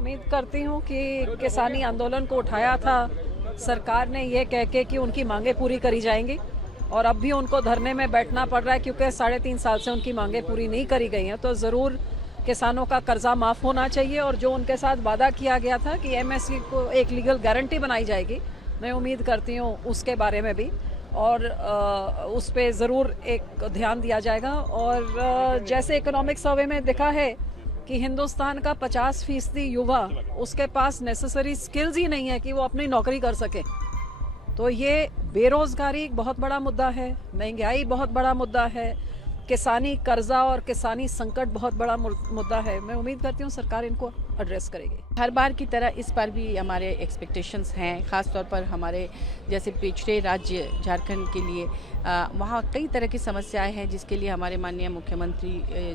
उम्मीद करती हूँ कि किसानी आंदोलन को उठाया था सरकार ने ये कह के कि उनकी मांगें पूरी करी जाएंगी, और अब भी उनको धरने में बैठना पड़ रहा है क्योंकि 3.5 साल से उनकी मांगें पूरी नहीं करी गई हैं। तो ज़रूर किसानों का कर्जा माफ़ होना चाहिए, और जो उनके साथ वादा किया गया था कि एमएसपी को एक लीगल गारंटी बनाई जाएगी, मैं उम्मीद करती हूँ उसके बारे में भी और उस पर ज़रूर एक ध्यान दिया जाएगा। और जैसे इकोनॉमिक सर्वे में दिखा है कि हिंदुस्तान का 50% युवा, उसके पास नेसेसरी स्किल्स ही नहीं है कि वो अपनी नौकरी कर सके। तो ये बेरोजगारी एक बहुत बड़ा मुद्दा है, महंगाई बहुत बड़ा मुद्दा है, किसानी कर्जा और किसानी संकट बहुत बड़ा मुद्दा है। मैं उम्मीद करती हूँ सरकार इनको एड्रेस करेगी। हर बार की तरह इस बार भी हमारे एक्सपेक्टेशंस हैं, ख़ास तौर पर हमारे जैसे पिछड़े राज्य झारखंड के लिए वहाँ कई तरह की समस्याएं हैं जिसके लिए हमारे माननीय मुख्यमंत्री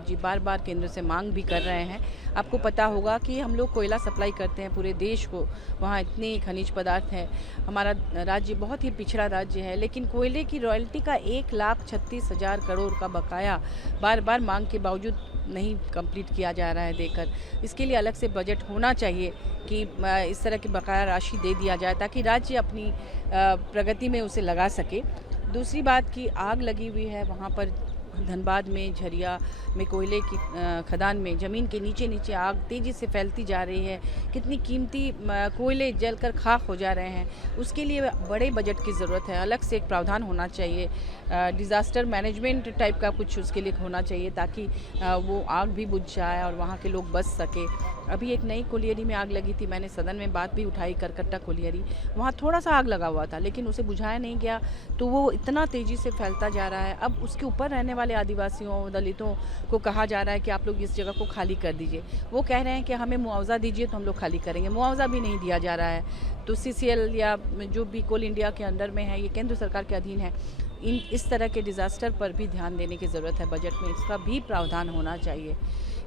जी बार बार केंद्र से मांग भी कर रहे हैं। आपको पता होगा कि हम लोग कोयला सप्लाई करते हैं पूरे देश को, वहाँ इतने खनिज पदार्थ हैं। हमारा राज्य बहुत ही पिछड़ा राज्य है, लेकिन कोयले की रॉयल्टी का 1,36,000 करोड़ का बकाया बार बार मांग के बावजूद नहीं कंप्लीट किया जा रहा है देकर। इसके लिए अलग से बजट होना चाहिए कि इस तरह की बकाया राशि दे दिया जाए ताकि राज्य अपनी प्रगति में उसे लगा सके। दूसरी बात कि आग लगी हुई है वहाँ पर धनबाद में, झरिया में कोयले की खदान में ज़मीन के नीचे नीचे आग तेज़ी से फैलती जा रही है। कितनी कीमती कोयले जलकर खाक हो जा रहे हैं। उसके लिए बड़े बजट की ज़रूरत है, अलग से एक प्रावधान होना चाहिए, डिज़ास्टर मैनेजमेंट टाइप का कुछ उसके लिए होना चाहिए ताकि वो आग भी बुझ जाए और वहाँ के लोग बच सके। अभी एक नई कोलियरी में आग लगी थी, मैंने सदन में बात भी उठाई, करकट्टा कोलियरी, वहाँ थोड़ा सा आग लगा हुआ था लेकिन उसे बुझाया नहीं गया, तो वो इतना तेज़ी से फैलता जा रहा है। अब उसके ऊपर रहने वाले आदिवासियों, दलितों को कहा जा रहा है कि आप लोग इस जगह को खाली कर दीजिए। वो कह रहे हैं कि हमें मुआवजा दीजिए तो हम लोग खाली करेंगे, मुआवजा भी नहीं दिया जा रहा है। तो CCL या जो भी कोल इंडिया के अंडर में है, ये केंद्र सरकार के अधीन है, इस तरह के डिज़ास्टर पर भी ध्यान देने की ज़रूरत है। बजट में इसका भी प्रावधान होना चाहिए।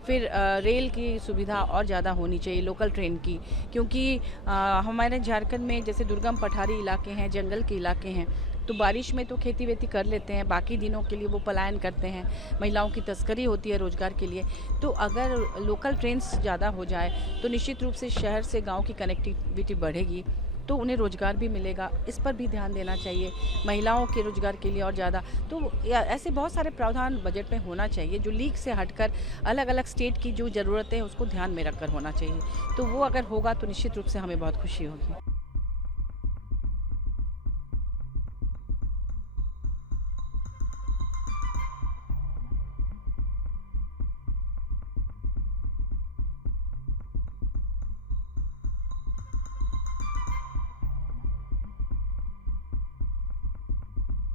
फिर रेल की सुविधा और ज़्यादा होनी चाहिए, लोकल ट्रेन की, क्योंकि हमारे झारखंड में जैसे दुर्गम पठारी इलाके हैं, जंगल के इलाके हैं, तो बारिश में तो खेती वेती कर लेते हैं, बाकी दिनों के लिए वो पलायन करते हैं, महिलाओं की तस्करी होती है रोज़गार के लिए। तो अगर लोकल ट्रेन्स ज़्यादा हो जाए तो निश्चित रूप से शहर से गांव की कनेक्टिविटी बढ़ेगी, तो उन्हें रोज़गार भी मिलेगा। इस पर भी ध्यान देना चाहिए, महिलाओं के रोज़गार के लिए और ज़्यादा। तो ऐसे बहुत सारे प्रावधान बजट में होना चाहिए जो लीक से हटकर अलग अलग स्टेट की जो ज़रूरतें हैं उसको ध्यान में रखकर होना चाहिए। तो वो अगर होगा तो निश्चित रूप से हमें बहुत खुशी होगी।